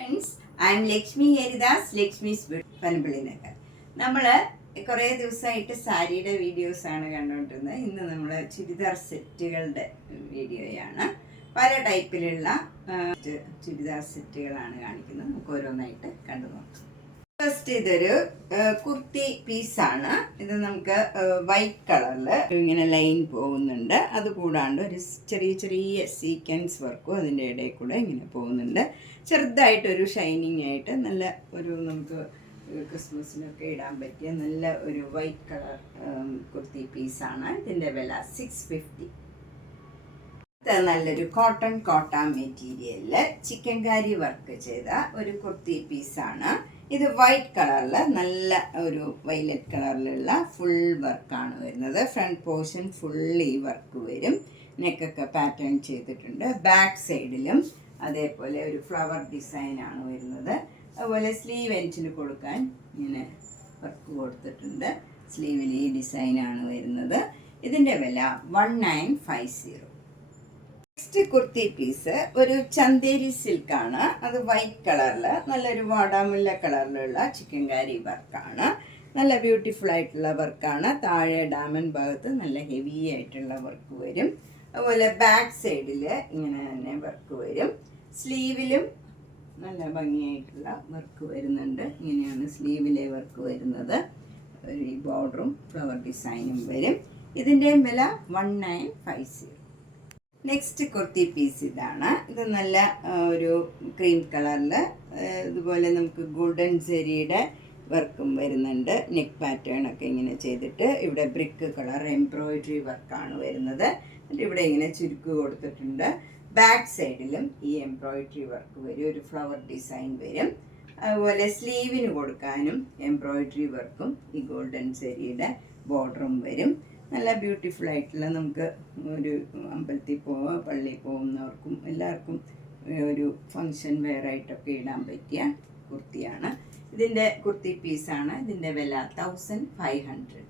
Friends, I'm Lakshmi Haridas, Lakshmi's പനമ്പള്ളിനൊക്കെ. നമ്മൾ കുറേ ദിവസമായിട്ട് സാരിയുടെ വീഡിയോസാണ് കണ്ടുകൊണ്ടിരുന്നത്. ഇന്ന് നമ്മൾ ചുരിദാർ സെറ്റുകളുടെ വീഡിയോയാണ്. പല ടൈപ്പിലുള്ള ചുരിദാർ സെറ്റുകളാണ് കാണിക്കുന്നത്. നമുക്ക് ഓരോന്നായിട്ട് കണ്ടു നോക്കാം. ഫസ്റ്റ് ഇതൊരു കുർത്തി പീസാണ്. ഇത് നമുക്ക് വൈറ്റ് കളറിൽ ഇങ്ങനെ ലൈൻ പോകുന്നുണ്ട്. അതുകൂടാണ്ട് ഒരു ചെറിയ ചെറിയ സീക്വൻസ് വർക്കും അതിൻ്റെ ഇടയിൽ കൂടെ ഇങ്ങനെ പോകുന്നുണ്ട്. ചെറുതായിട്ടൊരു ഷൈനിങ് ആയിട്ട് നല്ല ഒരു നമുക്ക് ക്രിസ്മസിനൊക്കെ ഇടാൻ പറ്റിയ നല്ല ഒരു വൈറ്റ് കളർ കുർത്തി പീസാണ്. ഇതിൻ്റെ വില 650. നല്ലൊരു കോട്ടൺ മെറ്റീരിയലിൽ ചിക്കൻകാരി വർക്ക് ചെയ്ത ഒരു കുർത്തി പീസാണ്. ഇത് വൈറ്റ് കളറിൽ നല്ല ഒരു വയലറ്റ് കളറിലുള്ള ഫുൾ വർക്കാണ് വരുന്നത്. ഫ്രണ്ട് പോർഷൻ ഫുൾ ഈ വർക്ക് വരും. നെക്കൊക്കെ പാറ്റേൺ ചെയ്തിട്ടുണ്ട്. ബാക്ക് സൈഡിലും അതേപോലെ ഒരു ഫ്ലവർ ഡിസൈനാണ് വരുന്നത്. അതുപോലെ സ്ലീവ് എൻഡിൽ കൊടുക്കാൻ ഇങ്ങനെ വർക്ക് കൊടുത്തിട്ടുണ്ട്. സ്ലീവിൽ ഈ ഡിസൈനാണ് വരുന്നത്. ഇതിൻ്റെ വില 1950. നെക്സ്റ്റ് കുർത്തി പീസ് ഒരു ചന്തേരി സിൽക്കാണ്. അത് വൈറ്റ് കളറിൽ നല്ലൊരു വാടാമുല്ല കളറിലുള്ള ചിക്കൻകാരി വർക്കാണ്. നല്ല ബ്യൂട്ടിഫുൾ ആയിട്ടുള്ള വർക്കാണ്. താഴെ ഡാമൻ ഭാഗത്ത് നല്ല ഹെവി ആയിട്ടുള്ള വർക്ക് വരും. അതുപോലെ ബാക്ക് സൈഡിൽ ഇങ്ങനെ തന്നെ വർക്ക് വരും. സ്ലീവിലും നല്ല ഭംഗിയായിട്ടുള്ള വർക്ക് വരുന്നുണ്ട്. ഇങ്ങനെയാണ് സ്ലീവിലെ വർക്ക് വരുന്നത്. ഈ ബോർഡറും ഫ്ലവർ ഡിസൈനും വരും. ഇതിൻ്റെയും വില 1950. നെക്സ്റ്റ് കുർത്തി പീസ് ഇതാണ്. ഇത് നല്ല ഒരു ക്രീം കളറിൽ ഇതുപോലെ നമുക്ക് ഗോൾഡൻ സെരിയുടെ വർക്കും വരുന്നുണ്ട്. നെക്ക് പാറ്റേൺ ഒക്കെ ഇങ്ങനെ ചെയ്തിട്ട് ഇവിടെ ബ്രിക്ക് കളർ എംബ്രോയിഡറി വർക്കാണ് വരുന്നത്. ഇവിടെ ഇങ്ങനെ ചുരുക്ക് കൊടുത്തിട്ടുണ്ട്. ബാക്ക് സൈഡിലും ഈ എംബ്രോയിഡറി വർക്ക് വരും. ഒരു ഫ്ലവർ ഡിസൈൻ വരും. അതുപോലെ സ്ലീവിന് കൊടുക്കാനും എംബ്രോയിഡറി വർക്കും ഈ ഗോൾഡൻ സെരിയുടെ ബോർഡറും വരും. നല്ല ബ്യൂട്ടിഫുൾ ആയിട്ടുള്ള നമുക്ക് ഒരു അമ്പലത്തിൽ പോവുക, പള്ളിയിൽ പോകുന്നവർക്കും എല്ലാവർക്കും ഒരു ഫങ്ഷൻ വെയർ ആയിട്ടൊക്കെ ഇടാൻ പറ്റിയ കുർത്തിയാണ്. ഇതിൻ്റെ കുർത്തി പീസാണ്. ഇതിൻ്റെ വില 1500.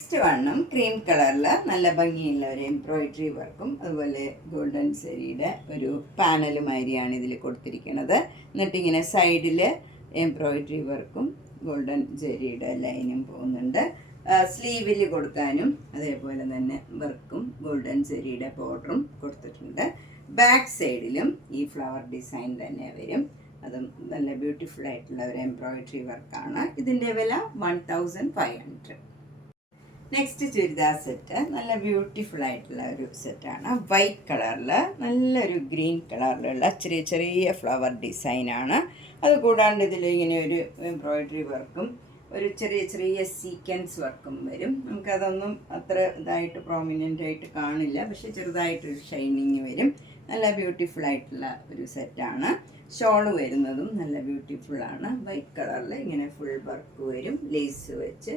നെക്സ്റ്റ് വണ്ണും ക്രീം കളറിൽ നല്ല ഭംഗിയുള്ള ഒരു എംബ്രോയിഡറി വർക്കും അതുപോലെ ഗോൾഡൻ സെരിയുടെ ഒരു പാനൽ മാതിരിയാണ് ഇതിൽ കൊടുത്തിരിക്കുന്നത്. എന്നിട്ടിങ്ങനെ സൈഡിൽ എംബ്രോയിഡറി വർക്കും ഗോൾഡൻ സെരിയുടെ ലൈനും പോകുന്നുണ്ട്. സ്ലീവിൽ കൊടുക്കാനും അതേപോലെ തന്നെ വർക്കും ഗോൾഡൻ സെരിയുടെ ബോർഡറും കൊടുത്തിട്ടുണ്ട്. ബാക്ക് സൈഡിലും ഈ ഫ്ലവർ ഡിസൈൻ തന്നെ വരും. അതും നല്ല ബ്യൂട്ടിഫുൾ ആയിട്ടുള്ള ഒരു എംബ്രോയിഡറി വർക്കാണ്. ഇതിൻ്റെ വില 1500. നെക്സ്റ്റ് ചുരിദാർ സെറ്റ് നല്ല ബ്യൂട്ടിഫുൾ ആയിട്ടുള്ള ഒരു സെറ്റാണ്. വൈറ്റ് കളറിൽ നല്ലൊരു ഗ്രീൻ കളറിലുള്ള ചെറിയ ചെറിയ ഫ്ലവർ ഡിസൈനാണ്. അതുകൂടാണ്ട് ഇതിൽ ഇങ്ങനെ ഒരു എംബ്രോയിഡറി വർക്കും ഒരു ചെറിയ ചെറിയ സീക്വൻസ് വർക്കും വരും. നമുക്കതൊന്നും അത്ര ഇതായിട്ട് പ്രോമിനൻ്റ് ആയിട്ട് കാണില്ല, പക്ഷെ ചെറുതായിട്ടൊരു ഷൈനിങ് വരും. നല്ല ബ്യൂട്ടിഫുൾ ആയിട്ടുള്ള ഒരു സെറ്റാണ്. ഷോള് വരുന്നതും നല്ല ബ്യൂട്ടിഫുള്ളാണ്. വൈറ്റ് കളറിൽ ഇങ്ങനെ ഫുൾ വർക്ക് വരും. ലേസ് വെച്ച്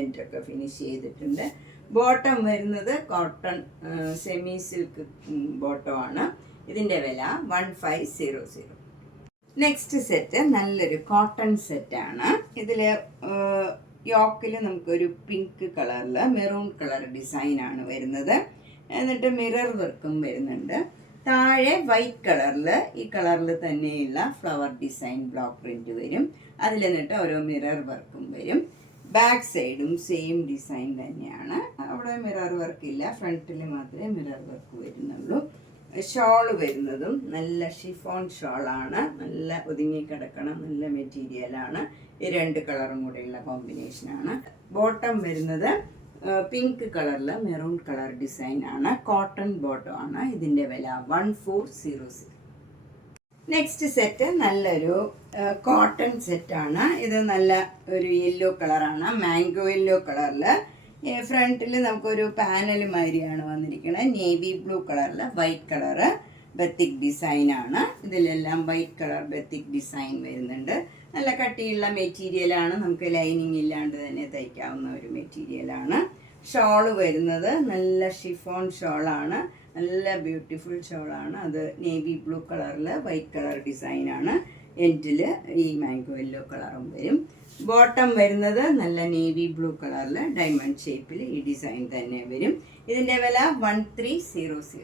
എൻഡൊക്കെ ഫിനിഷ് ചെയ്തിട്ടുണ്ട്. ബോട്ടം വരുന്നത് കോട്ടൺ സെമി സിൽക്ക് ബോട്ടമാണ്. ഇതിൻ്റെ വില 1500. നെക്സ്റ്റ് സെറ്റ് നല്ലൊരു കോട്ടൺ സെറ്റാണ്. ഇതിൽ യോക്കിൽ നമുക്കൊരു പിങ്ക് കളറിൽ മെറൂൺ കളർ ഡിസൈനാണ് വരുന്നത്. എന്നിട്ട് മിറർ വർക്കും വരുന്നുണ്ട്. താഴെ വൈറ്റ് കളറിൽ ഈ കളറിൽ തന്നെയുള്ള ഫ്ലവർ ഡിസൈൻ ബ്ലോക്ക് പ്രിൻറ്റ് വരും. അതിൽ നിന്നിട്ട് ഓരോ മിറർ വർക്കും വരും. ബാക്ക് സൈഡും സെയിം ഡിസൈൻ തന്നെയാണ്. അവിടെ മിറർ വർക്കില്ല, ഫ്രണ്ടിൽ മാത്രമേ മിറർ വർക്ക് വരുന്നുള്ളൂ. ഷോള് വരുന്നതും നല്ല ഷിഫോൺ ഷോളാണ്. നല്ല ഒതുങ്ങി കിടക്കണ നല്ല മെറ്റീരിയലാണ്. ഈ രണ്ട് കളറും കൂടെയുള്ള കോമ്പിനേഷനാണ്. ബോട്ടം വരുന്നത് പിങ്ക് കളറിൽ മെറൂൺ കളർ ഡിസൈനാണ്. കോട്ടൺ ബോട്ടം ആണ്. ഇതിൻ്റെ വില 1400. നെക്സ്റ്റ് സെറ്റ് നല്ലൊരു കോട്ടൺ സെറ്റാണ്. ഇത് നല്ല ഒരു യെല്ലോ കളറാണ്. മാംഗോ യെല്ലോ കളറിൽ ഫ്രണ്ടിൽ നമുക്കൊരു പാനൽ മാതിരിയാണ് വന്നിരിക്കുന്നത്. നേവി ബ്ലൂ കളറിൽ വൈറ്റ് കളറ് ബത്തിക് ഡിസൈനാണ്. ഇതിലെല്ലാം വൈറ്റ് കളർ ബത്തിക് ഡിസൈൻ വരുന്നുണ്ട്. നല്ല കട്ടിയുള്ള മെറ്റീരിയലാണ്. നമുക്ക് ലൈനിങ് ഇല്ലാണ്ട് തന്നെ തയ്ക്കാവുന്ന ഒരു മെറ്റീരിയലാണ്. ഷോള് വരുന്നത് നല്ല ഷിഫോൺ ഷോളാണ്. നല്ല ബ്യൂട്ടിഫുൾ ഷോളാണ്. അത് നേവി ബ്ലൂ കളറിൽ വൈറ്റ് കളർ ഡിസൈനാണ്. എൻഡിൽ ഈ മാംഗോ യെല്ലോ കളറും വരും. ബോട്ടം വരുന്നത് നല്ല നേവി ബ്ലൂ കളറിൽ ഡയമണ്ട് ഷേപ്പിൽ ഈ ഡിസൈൻ തന്നെ വരും. ഇതിൻ്റെ വില 1300.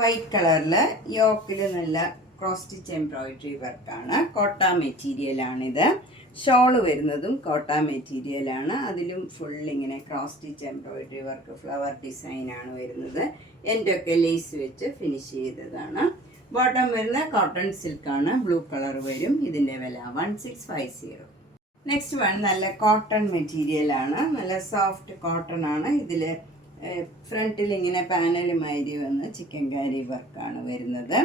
വൈറ്റ് കളറിൽ യോക്കിൽ നല്ല ക്രോസ് സ്റ്റിച്ച് എംബ്രോയിഡറി വർക്കാണ്. കോട്ട മെറ്റീരിയലാണിത്. ഷോള് വരുന്നതും കോട്ട മെറ്റീരിയലാണ്. അതിലും ഫുൾ ഇങ്ങനെ cross stitch embroidery work, flower ഡിസൈനാണ് വരുന്നത്. എൻ്റെയൊക്കെ ലേസ് വെച്ച് ഫിനിഷ് ചെയ്തതാണ്. ബോട്ടം വരുന്ന കോട്ടൺ സിൽക്കാണ്. ബ്ലൂ കളർ വരും. ഇതിൻ്റെ വില 1650. നെക്സ്റ്റ് വൺ നല്ല കോട്ടൺ മെറ്റീരിയലാണ്. നല്ല സോഫ്റ്റ് കോട്ടൺ ആണ്. ഇതിൽ ഫ്രണ്ടിൽ ഇങ്ങനെ പാനലുമാതിരി വന്ന് ചിക്കൻ കാരി വർക്കാണ് വരുന്നത്.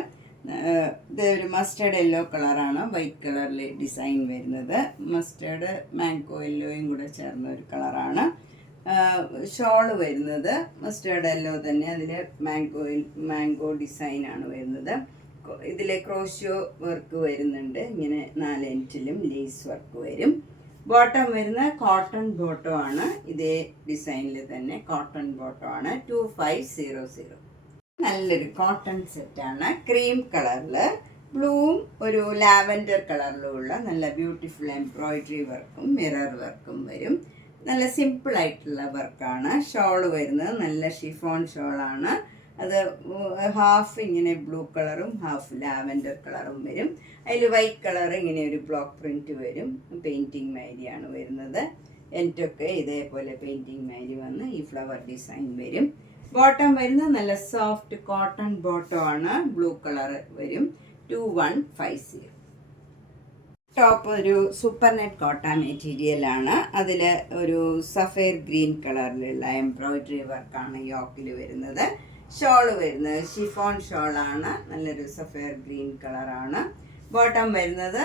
ഇത് ഒരു മസ്റ്റേർഡ് യെല്ലോ കളറാണ്. വൈറ്റ് കളറിൽ ഡിസൈൻ വരുന്നത്. മസ്റ്റേർഡ് മാംഗോ യെല്ലോയും കൂടെ ചേർന്ന ഒരു കളറാണ്. ഷോള് വരുന്നത് മസ്റ്റേർഡ് യെല്ലോ തന്നെ. അതിൽ മാംഗോ ഡിസൈനാണ് വരുന്നത്. ഇതിൽ ക്രോഷ്യോ വർക്ക് വരുന്നുണ്ട്. ഇങ്ങനെ 4 ഇഞ്ചിലും ലേസ് വർക്ക് വരും. ബോട്ടം വരുന്ന കോട്ടൺ ബോട്ടം ആണ്. ഇതേ ഡിസൈനിൽ തന്നെ കോട്ടൺ ബോട്ടം ആണ്. 2500. നല്ലൊരു കോട്ടൺ സെറ്റാണ്. ക്രീം കളറിൽ ബ്ലൂവും ഒരു ലാവൻഡർ കളറിലുള്ള നല്ല ബ്യൂട്ടിഫുൾ എംബ്രോയിഡറി വർക്കും മിറർ വർക്കും വരും. നല്ല സിമ്പിൾ ആയിട്ടുള്ള വർക്കാണ്. ഷോള് വരുന്നത് നല്ല ഷിഫോൺ ഷോളാണ്. അത് ഹാഫ് ഇങ്ങനെ ബ്ലൂ കളറും ഹാഫ് ലാവൻഡർ കളറും വരും. അതിൽ വൈറ്റ് കളർ ഇങ്ങനെ ഒരു ബ്ലോക്ക് പ്രിൻറ്റ് വരും. പെയിൻറ്റിങ് മാതിരിയാണ് വരുന്നത്. എനിക്കൊക്കെ ഇതേപോലെ പെയിൻറ്റിങ് മാതിരി വന്ന് ഈ ഫ്ലവർ ഡിസൈൻ വരും. ബോട്ടം വരുന്നത് നല്ല സോഫ്റ്റ് കോട്ടൺ ബോട്ടം ആണ്. ബ്ലൂ കളർ വരും. 2150. ടോപ്പ് ഒരു സൂപ്പർ നെറ്റ് കോട്ടൺ മെറ്റീരിയലാണ്. അതിൽ ഒരു സഫേർ ഗ്രീൻ കളറിലുള്ള എംബ്രോയിഡറി വർക്കാണ് യോക്കിൽ വരുന്നത്. ഷോള് വരുന്നത് ഷിഫോൺ ഷോളാണ്. നല്ലൊരു സഫേർ ഗ്രീൻ കളറാണ്. ബോട്ടം വരുന്നത്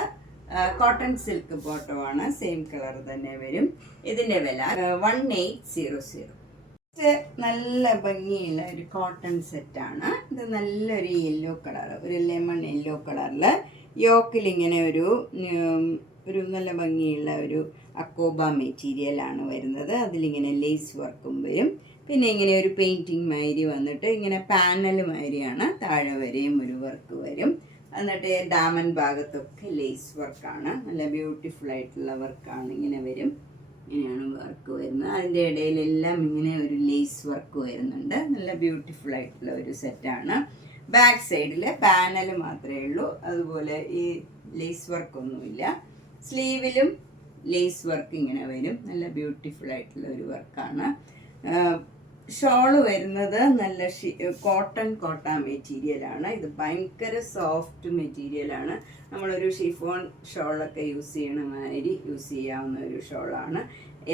കോട്ടൺ സിൽക്ക് ബോട്ടമാണ്. സെയിം കളർ തന്നെ വരും. ഇതിൻ്റെ വില 1800. നല്ല ഭംഗിയുള്ള ഒരു കോട്ടൺ സെറ്റാണ്. ഇത് നല്ലൊരു യെല്ലോ കളർ, ഒരു ലെമൺ യെല്ലോ കളറിൽ യോക്കിൽ ഇങ്ങനെ ഒരു നല്ല ഭംഗിയുള്ള ഒരു അക്കോബ മെറ്റീരിയലാണ് വരുന്നത്. അതിലിങ്ങനെ ലേസ് വർക്കും വരും. പിന്നെ ഇങ്ങനെ ഒരു പെയിൻറ്റിങ് മാതിരി വന്നിട്ട് ഇങ്ങനെ പാനൽ മാതിരിയാണ്. താഴെ വരെയും ഒരു വർക്ക് വരും. എന്നിട്ട് ഡാമൻ ഭാഗത്തൊക്കെ ലേസ് വർക്കാണ്. നല്ല ബ്യൂട്ടിഫുൾ ആയിട്ടുള്ള വർക്കാണ്. ഇങ്ങനെ വരും. ഇങ്ങനെയാണ് വർക്ക് വരുന്നത്. അതിൻ്റെ ഇടയിലെല്ലാം ഇങ്ങനെ ഒരു ലേസ് വർക്ക് വരുന്നുണ്ട്. നല്ല ബ്യൂട്ടിഫുൾ ആയിട്ടുള്ള ഒരു സെറ്റാണ്. ബാക്ക് സൈഡിൽ പാനൽ മാത്രമേ ഉള്ളൂ. അതുപോലെ ഈ ലേസ് വർക്കൊന്നുമില്ല. സ്ലീവിലും ലേസ് വർക്ക് ഇങ്ങനെ വരും. നല്ല ബ്യൂട്ടിഫുൾ ആയിട്ടുള്ള ഒരു വർക്കാണ്. ഷോള് വരുന്നത് നല്ല കോട്ട മെറ്റീരിയലാണ്. ഇത് ഭയങ്കര സോഫ്റ്റ് മെറ്റീരിയലാണ്. നമ്മളൊരു ഷിഫോൺ ഷോളൊക്കെ യൂസ് ചെയ്യണ മാതിരി യൂസ് ചെയ്യാവുന്ന ഒരു ഷോളാണ്.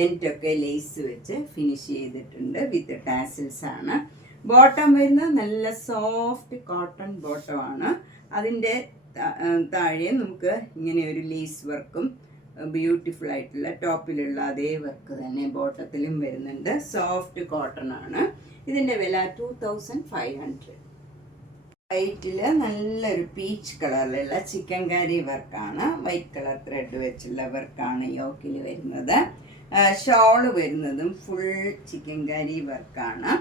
എൻറ്റൊക്കെ ലേസ് വെച്ച് ഫിനിഷ് ചെയ്തിട്ടുണ്ട്. വിത്ത് ടാസിൽസ് ആണ്. ബോട്ടം വരുന്നത് നല്ല സോഫ്റ്റ് കോട്ടൺ ബോട്ടമാണ്. അതിൻ്റെ താഴെ നമുക്ക് ഇങ്ങനെ ഒരു ലേസ് വർക്കും ബ്യൂട്ടിഫുൾ ആയിട്ടുള്ള ടോപ്പിലുള്ള അതേ വർക്ക് തന്നെ ബോട്ടത്തിലും വരുന്നുണ്ട്. സോഫ്റ്റ് കോട്ടൺ ആണ്. ഇതിൻ്റെ വില 2500. വൈറ്റിൽ നല്ലൊരു പീച്ച് കളറിലുള്ള ചിക്കൻ കാരി വർക്കാണ്. വൈറ്റ് കളർ ത്രെഡ് വെച്ചുള്ള വർക്കാണ് യോക്കിൽ വരുന്നത്. ഷോള് വരുന്നതും ഫുൾ ചിക്കൻ കാരി വർക്കാണ്.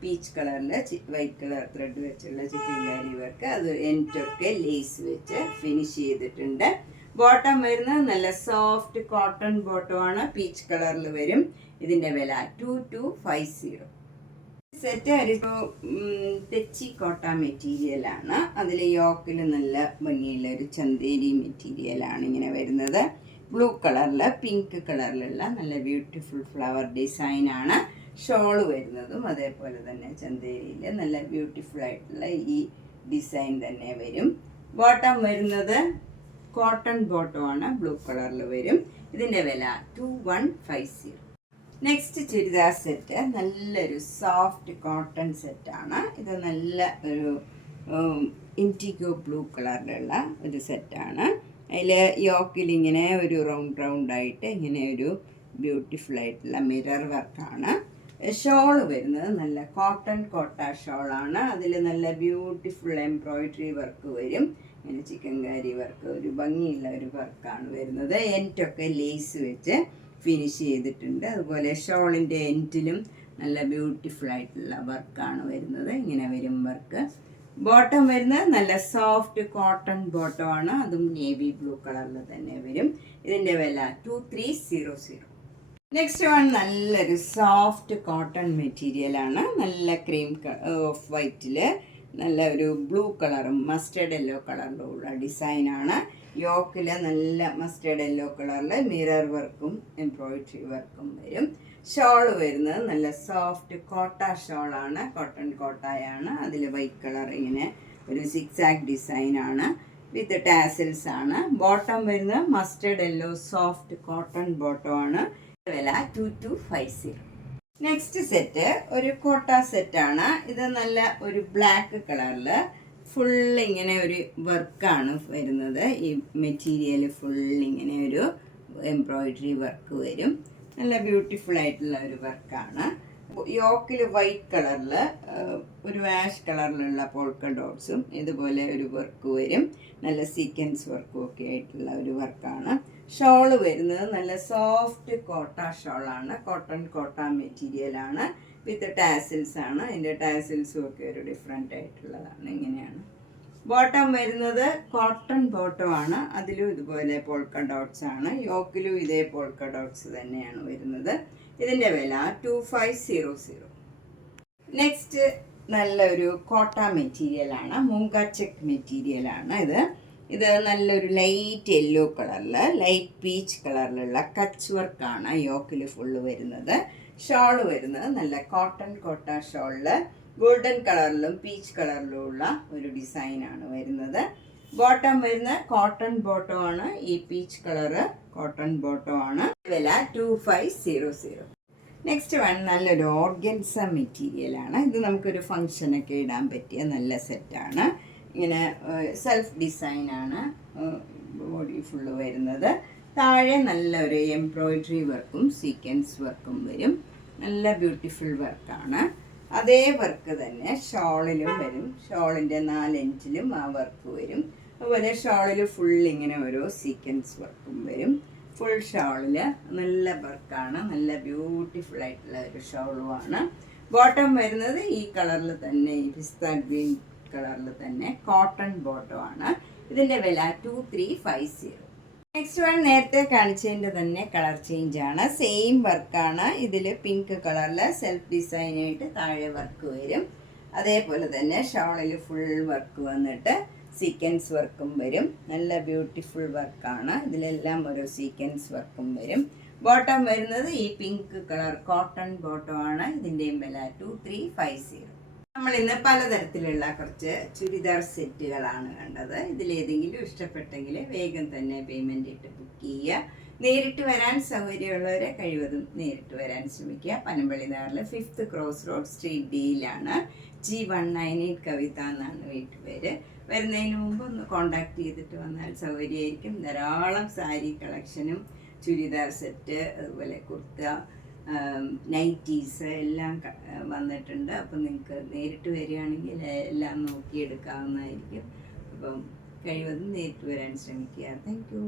പീച്ച് കളറിൽ വൈറ്റ് കളർ ത്രെഡ് വെച്ചുള്ള ചിക്കൻ കാരി വർക്ക്. അത് എൻറ്റൊക്കെ ലേസ് വെച്ച് ഫിനിഷ് ചെയ്തിട്ടുണ്ട്. ബോട്ടം വരുന്നത് നല്ല സോഫ്റ്റ് കോട്ടൺ ബോട്ടമാണ്. പീച്ച് കളറിൽ വരും. ഇതിൻ്റെ വില 2250. സെറ്റ് ഒരു തെച്ചി കോട്ട മെറ്റീരിയലാണ്. അതിൽ യോക്കിൽ നല്ല ഭംഗിയുള്ള ഒരു ചന്തേരി മെറ്റീരിയലാണ് ഇങ്ങനെ വരുന്നത്. ബ്ലൂ കളറിൽ പിങ്ക് കളറിലുള്ള നല്ല ബ്യൂട്ടിഫുൾ ഫ്ലവർ ഡിസൈനാണ്. ഷോള് വരുന്നതും അതേപോലെ തന്നെ ചന്തേരിയിൽ നല്ല ബ്യൂട്ടിഫുൾ ആയിട്ടുള്ള ഈ ഡിസൈൻ തന്നെ വരും. ബോട്ടം വരുന്നത് കോട്ടൺ ബോട്ടമാണ്. ബ്ലൂ കളറിൽ വരും. ഇതിൻ്റെ വില 2150. നെക്സ്റ്റ് ചുരിദാർ സെറ്റ് നല്ലൊരു സോഫ്റ്റ് കോട്ടൺ സെറ്റാണ്. ഇത് നല്ല ഒരു ഇൻഡിഗോ ബ്ലൂ കളറിലുള്ള ഒരു സെറ്റാണ്. അതിൽ യോക്കിലിങ്ങനെ ഒരു റൗണ്ടായിട്ട് ഇങ്ങനെ ഒരു ബ്യൂട്ടിഫുൾ ആയിട്ടുള്ള മിറർ വർക്കാണ്. ഷോള് വരുന്നത് നല്ല കോട്ട ഷോളാണ്. അതിൽ നല്ല ബ്യൂട്ടിഫുൾ എംബ്രോയിഡറി വർക്ക് വരും. ഇങ്ങനെ ചിക്കൻ കാരി വർക്ക്, ഒരു ഭംഗിയുള്ള ഒരു വർക്കാണ് വരുന്നത്. എൻറ്റൊക്കെ ലേസ് വെച്ച് ഫിനിഷ് ചെയ്തിട്ടുണ്ട്. അതുപോലെ ഷോളിൻ്റെ എൻറ്റിലും നല്ല ബ്യൂട്ടിഫുൾ ആയിട്ടുള്ള വർക്കാണ് വരുന്നത്. ഇങ്ങനെ വരും വർക്ക്. ബോട്ടം വരുന്നത് നല്ല സോഫ്റ്റ് കോട്ടൺ ബോട്ടമാണ്. അതും നേവി ബ്ലൂ കളറിൽ തന്നെ വരും. ഇതിൻ്റെ വില 2300. നെക്സ്റ്റ് വൺ നല്ലൊരു സോഫ്റ്റ് കോട്ടൺ മെറ്റീരിയലാണ്. നല്ല ക്രീം ഓഫ് വൈറ്റിൽ നല്ല ഒരു ബ്ലൂ കളറും മസ്റ്റേർഡ് യെല്ലോ കളറിലും ഉള്ള ഡിസൈനാണ്. യോക്കിൽ നല്ല മസ്റ്റേർഡ് യെല്ലോ കളറിൽ മിറർ വർക്കും എംബ്രോയിഡറി വർക്കും വരും. ഷോള് വരുന്നത് നല്ല സോഫ്റ്റ് കോട്ട ഷോളാണ്, കോട്ടൺ കോട്ടായാണ്. അതിൽ വൈറ്റ് കളർ ഇങ്ങനെ ഒരു സിക്സാക് ഡിസൈനാണ് വിത്ത് ടാസിൽസ് ആണ്. ബോട്ടം വരുന്നത് mustard yellow soft cotton bottom ആണ്. വില 2250. നെക്സ്റ്റ് സെറ്റ് ഒരു കോട്ട സെറ്റാണ്. ഇത് നല്ല ഒരു ബ്ലാക്ക് കളറിൽ ഫുൾ ഇങ്ങനെ ഒരു വർക്കാണ് വരുന്നത്. ഈ മെറ്റീരിയൽ ഫുൾ ഇങ്ങനെ ഒരു എംബ്രോയിഡറി വർക്ക് വരും. നല്ല ബ്യൂട്ടിഫുൾ ആയിട്ടുള്ള ഒരു വർക്കാണ്. യോക്കിൽ വൈറ്റ് കളറിൽ ഒരു ആഷ് കളറിലുള്ള പോൾക്ക ഡോട്ട്സും ഇതുപോലെ ഒരു വർക്ക് വരും. നല്ല സീക്വൻസ് വർക്കും ഒക്കെ ആയിട്ടുള്ള ഒരു വർക്കാണ്. ഷോള് വരുന്നത് നല്ല സോഫ്റ്റ് കോട്ട ഷോളാണ്, കോട്ടൺ കോട്ട മെറ്റീരിയലാണ് വിത്ത് ടാസിൽസ് ആണ്. അതിൻ്റെ ടാസിൽസും ഒക്കെ ഒരു ഡിഫറെൻ്റ് ആയിട്ടുള്ളതാണ്. ഇങ്ങനെയാണ്. ബോട്ടം വരുന്നത് കോട്ടൺ ബോട്ടമാണ്. അതിലും ഇതുപോലെ പോൾക്ക ഡോട്ട്സ് ആണ്. യോക്കിലും ഇതേ പോൾക്ക ഡോട്ട്സ് തന്നെയാണ് വരുന്നത്. ഇതിൻ്റെ വില 2500. നെക്സ്റ്റ് നല്ലൊരു കോട്ട മെറ്റീരിയലാണ്, മൂങ്ക ചെക്ക് മെറ്റീരിയലാണ്. ഇത് നല്ലൊരു ലൈറ്റ് യെല്ലോ കളറിൽ ലൈറ്റ് പീച്ച് കളറിലുള്ള കച്ച് വർക്കാണ് യോക്കിൽ ഫുള്ള് വരുന്നത്. ഷോള് വരുന്നത് നല്ല കോട്ടൺ കോട്ട ഷോളിൽ ഗോൾഡൻ കളറിലും പീച്ച് കളറിലും ഉള്ള ഒരു ഡിസൈനാണ് വരുന്നത്. ബോട്ടം വരുന്ന കോട്ടൺ ബോട്ടമാണ്. ഈ പീച്ച് കളറ് കോട്ടൺ ബോട്ടമാണ്. വില 2500. നെക്സ്റ്റ് വൺ നല്ലൊരു ഓർഗൻസ മെറ്റീരിയലാണ്. ഇത് നമുക്കൊരു ഫങ്ഷനൊക്കെ ഇടാൻ പറ്റിയ നല്ല സെറ്റാണ്. ഇങ്ങനെ സെൽഫ് ഡിസൈനാണ് ബോഡി ഫുള്ള് വരുന്നത്. താഴെ നല്ലൊരു എംബ്രോയിഡറി വർക്കും സീക്വൻസ് വർക്കും വരും. നല്ല ബ്യൂട്ടിഫുൾ വർക്കാണ്. അതേ വർക്ക് തന്നെ ഷോളിലും വരും. ഷോളിൻ്റെ 4 ഇഞ്ചിലും ആ വർക്ക് വരും. അതുപോലെ ഷോളിൽ ഫുൾ ഇങ്ങനെ ഓരോ സീക്വൻസ് വർക്കും വരും. ഫുൾ ഷോളിൽ നല്ല വർക്കാണ്. നല്ല ബ്യൂട്ടിഫുൾ ആയിട്ടുള്ള ഒരു ഷോളുമാണ്. ബോട്ടം വരുന്നത് ഈ കളറിൽ തന്നെ, ഈ പിസ്ത ഗ്രീൻ കളറിൽ തന്നെ കോട്ടൺ ബോട്ടമാണ്. ഇതിൻ്റെ വില 2350. നെക്സ്റ്റ് വൺ നേരത്തെ കാണിച്ചതിൻ്റെ തന്നെ കളർ ചേഞ്ച് ആണ്. സെയിം വർക്കാണ്. ഇതിൽ പിങ്ക് കളറിൽ സെൽഫ് ഡിസൈനായിട്ട് താഴെ വർക്ക് വരും. അതേപോലെ തന്നെ ഷോളിൽ ഫുൾ വർക്ക് വന്നിട്ട് സീക്വൻസ് വർക്കും വരും. നല്ല ബ്യൂട്ടിഫുൾ വർക്കാണ്. ഇതിലെല്ലാം ഓരോ സീക്വൻസ് വർക്കും വരും. ബോട്ടം വരുന്നത് ഈ പിങ്ക് കളർ കോട്ടൺ ബോട്ടമാണ്. ഇതിൻ്റെയും വില 2350. നമ്മൾ ഇന്ന് പലതരത്തിലുള്ള കുറച്ച് ചുരിദാർ സെറ്റുകളാണ് കണ്ടത്. ഇതിലേതെങ്കിലും ഇഷ്ടപ്പെട്ടെങ്കിൽ വേഗം തന്നെ പേയ്മെൻ്റ് ഇട്ട് ബുക്ക് ചെയ്യുക. നേരിട്ട് വരാൻ സൗകര്യമുള്ളവരെ കഴിവതും നേരിട്ട് വരാൻ ശ്രമിക്കുക. പനമ്പള്ളി നാറിൽ 5th ക്രോസ് റോഡ് സ്ട്രീറ്റ് ഡിയിലാണ്. G198 കവിത എന്നാണ് വീട്ടുപേര്. വരുന്നതിന് മുമ്പ് ഒന്ന് കോണ്ടാക്ട് ചെയ്തിട്ട് വന്നാൽ സൗകര്യമായിരിക്കും. ധാരാളം സാരി കളക്ഷനും ചുരിദാർ സെറ്റ്, അതുപോലെ കുർത്ത, നൈറ്റീസ് എല്ലാം വന്നിട്ടുണ്ട്. അപ്പം നിങ്ങൾക്ക് നേരിട്ട് വരികയാണെങ്കിൽ എല്ലാം നോക്കിയെടുക്കാവുന്നതായിരിക്കും. അപ്പം കഴിവതും നേരിട്ട് വരാൻ ശ്രമിക്കുക. Thank you.